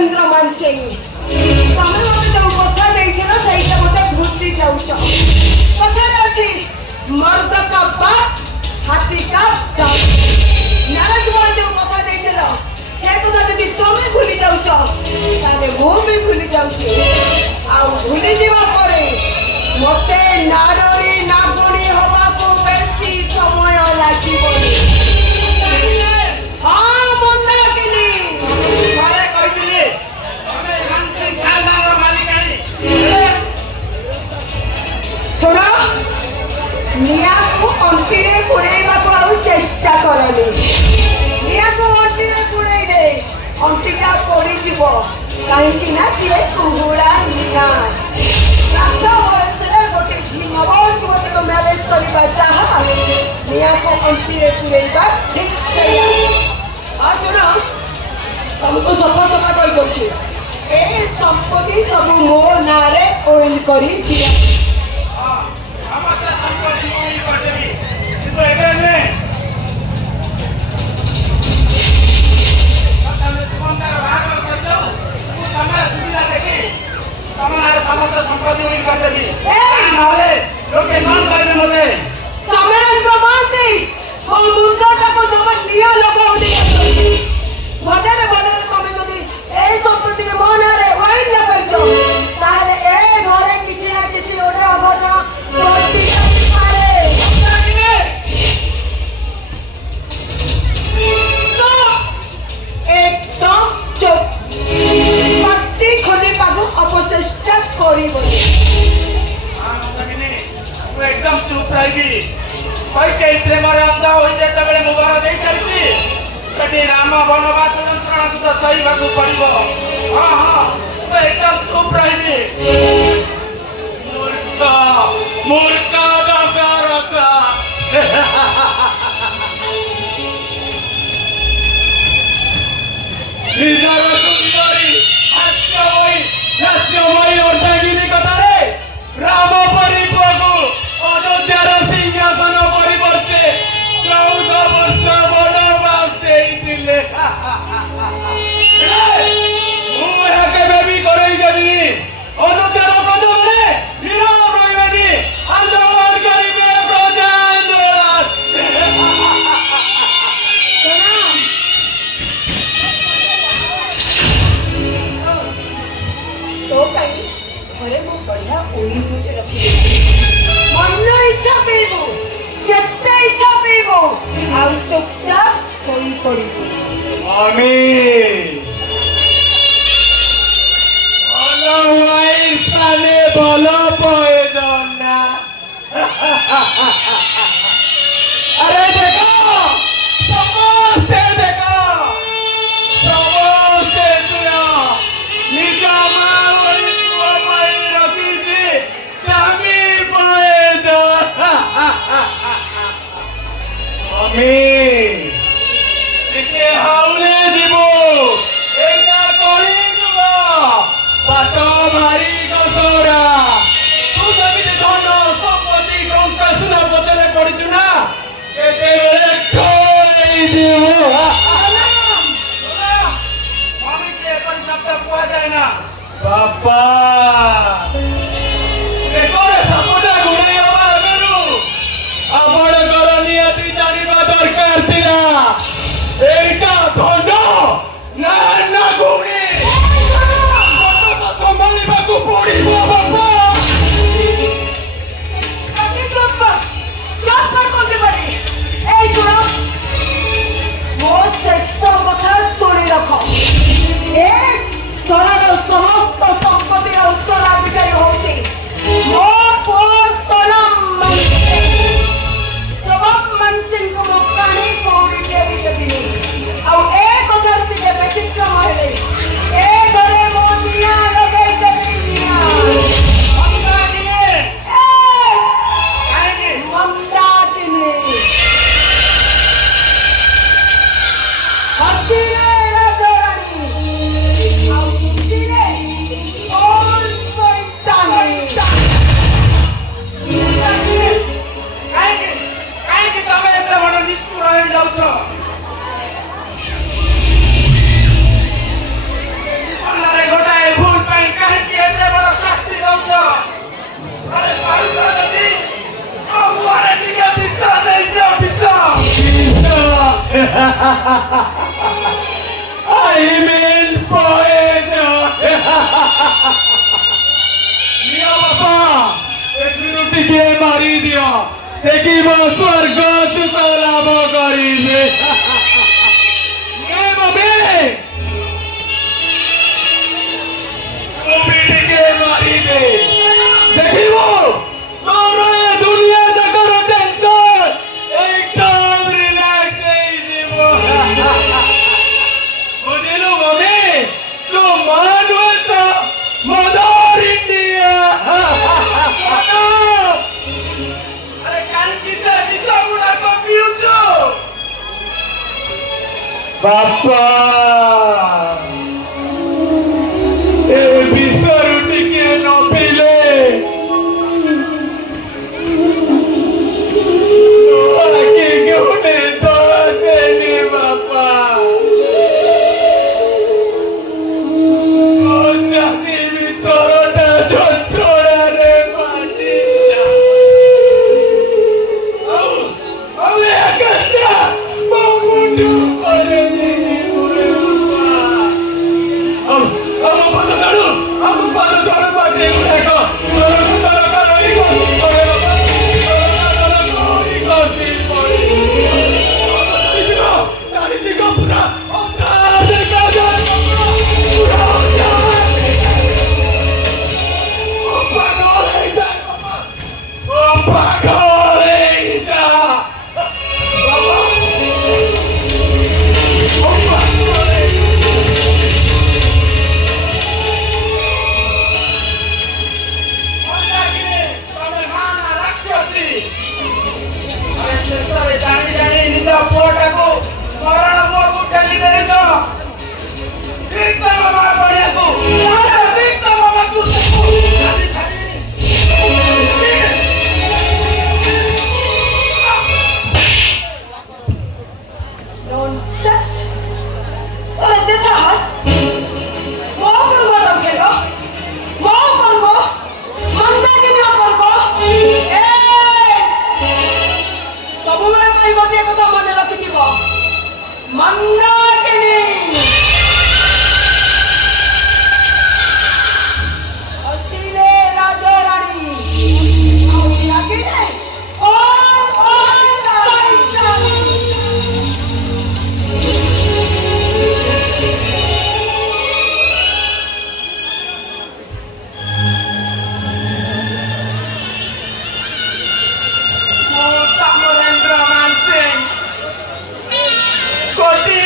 नरेंद्र मानसिंह तमें मत जो कथा देइछलो सेइटा मते भूली जाउछ कथा अछि मर्द का बाप हाथी का दाम नरेंद्र मान जो कथा देइछलो से कथा जदि तमें भूली जाउछ ताले वो भी भूली जाउछ आ भूली जीवा परे मते नाररी नागुणी हवा को बेसी समय लागिबनी सुनो निया को अंतिरे पुरेबा को आउ चेष्टा करनी निया को अंतिरे पुरेई दे अंतिका पड़ी जीवो काहे कि ना सिए कुहुड़ा निया राजा होयसे गोटे झिंगबो जुवती को मैनेज करिबा चाहा निया को अंतिरे पुरेबा ठीक छैया आ सुनो हमको सफा सफा कहि दउछि ए संपत्ति सब मो नारे ओइल करी दिया एकदम चुप रही प्रेम अंधा हो मुबार दे सारी राम वनवास यंत्रणा तो सही भाग पड़ो हाँ हाँ तो एकदम चुप रही मूर्ख निजर सुंदरी हास्यमयी अर्धांगिनी कथारे राम परिपुकु अयोध्यार सिंहासन परिवर्ते 14 वर्ष वनवास देइतिले मुहे केबे भी करई देबी अयोध्यार प्रजामने नीरव रहिबेनी आंदोलन करिबे प्रजा आंदोलन तो कहीं घरे मो बढ़िया ओई होते रखी मन इच्छा पीबो जेते इच्छा पीबो आ चुपचाप सोई पड़िबो मामी अलवाई साने बोलो प्रयोजन ना अरे देखो समस्ते देखो समस्ते सुनो निज हाउले जीवो एटा कली पाट भारी गसरा तू जमी धन संपत्ति टंका सुना पचरे पड़िछु ना केते बेले खोई जीवो मम्मी के पर शब्द कुआ जाए ना बापा देखोरे समुद्र घुरे आगरु आपण कर नियति जानिबा दरकार थिला एटा धन ना ना घुरे तो संभालिबा को पड़िबो बापा अभी चुप को दे बड़ी ए सुनो मो शेष कथा सुनी रखो ए तोरा समस्त संपत्ति ନିଅ ବାପା ଏଥିରୁ ଟିକେ ମାରି ଦିଅ ଦେଖିବ ସ୍ୱର୍ଗ ସୁଖ ଲାଭ କରିବେ ମମି ତୁ ବି ଟିକେ ମାରିଦେ ଦେଖିବ ତୋର ଏ ଦୁନିଆ ଯାକର ଟେନସନ ଏକଦମ ରିଲାକ୍ସ ହେଇଯିବ ବୁଝିଲୁ ମମି ତୁ ମାନୁ ତ ମଦର ଇଣ୍ଡିଆ ଆରେ କାହିଁକି ସେ ବିଷ ଗୁଡାକ ପିଉଛୁ? ବାପା ଏ ବିଷରୁ ଟିକେ ନ ପିଇଲେ ଆଖି କେଉଁଠି ତୋଳେନି ବାପା ମୋ ଛାତି ଭିତରଟା ଯନ୍ତ୍ରଣାରେ ମାଟି ଆଉ ଏ ଆକାଶଟା ମୋ ମୁଣ୍ଡ ଉପରେ ଚିନି ଆମ ପାଦ ତଳୁ ମାଟି ଗୁଡାକ ଚାରିଦିଗ ପୁରା ଅନ୍ଧାର ଦେଖାଯାଏ ପୁରା ଅନ୍ଧାର ଓ ପାଗଳ ହେଇଯାଏ ବାପା ଓ ପାଗଳ ହେଇଯା ବାବା ଓ ପାଗଳ ମନ୍ଦାକିନୀ, ତମେ ମା ନା ରାକ୍ଷସୀ? ଆରେ ଶେଷରେ ଜାଣି ଜାଣି ନିଜ ପୁଅଟାକୁ ମରଣ ମୁହଁକୁ ଠେଲି ଦେଇଛ। ଠିକ ତମ ମା ପଡ଼ିଆକୁ ଠିକ ତମ ମାକୁ ଛାଡ଼ି ଛାଡ଼ିବିନି। Nonsense! তোর এতে সাহস? ମୋ ଉପରକୁ ଦକ୍ଷେପ? ମୋ ଉପରକୁ? ମନ୍ଦାକିନୀ ଉପରକୁ? ସବୁବେଳେ ପାଇଁ ଗୋଟିଏ କଥା ମନେ ରଖିଥିବ ମନ୍ଦାକିନୀ ଅଛିରେ ରାଜରାଣୀ ଆଉ ରାଗିଲେ ମୁଁ ସମରେନ୍ଦ୍ର ମାନସିଂ କୋଟି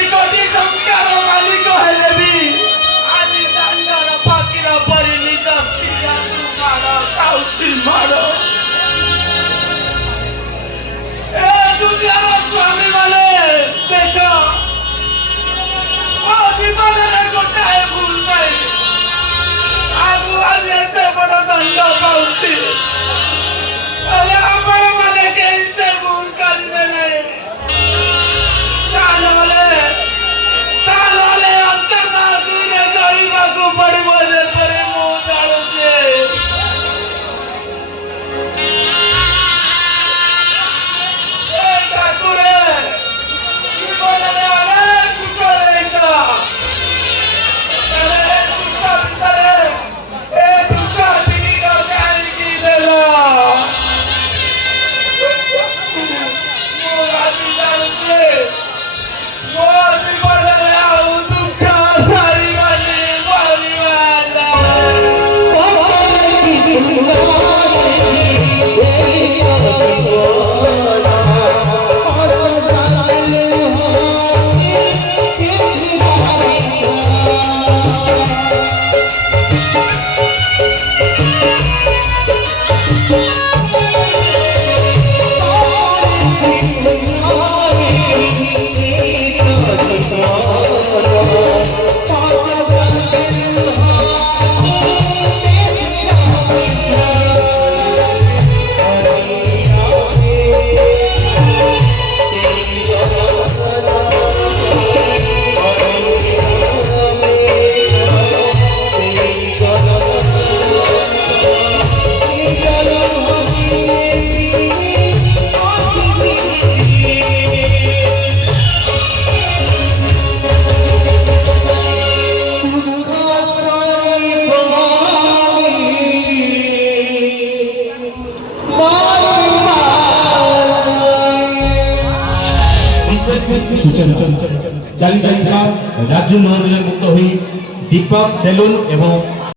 ଚାଲି ଯାଇଥିବା ରାଜୁ ନଅରରେ ମୁକ୍ତ ହୋଇ ଦୀପକ ସେଲୁନ ଏବଂ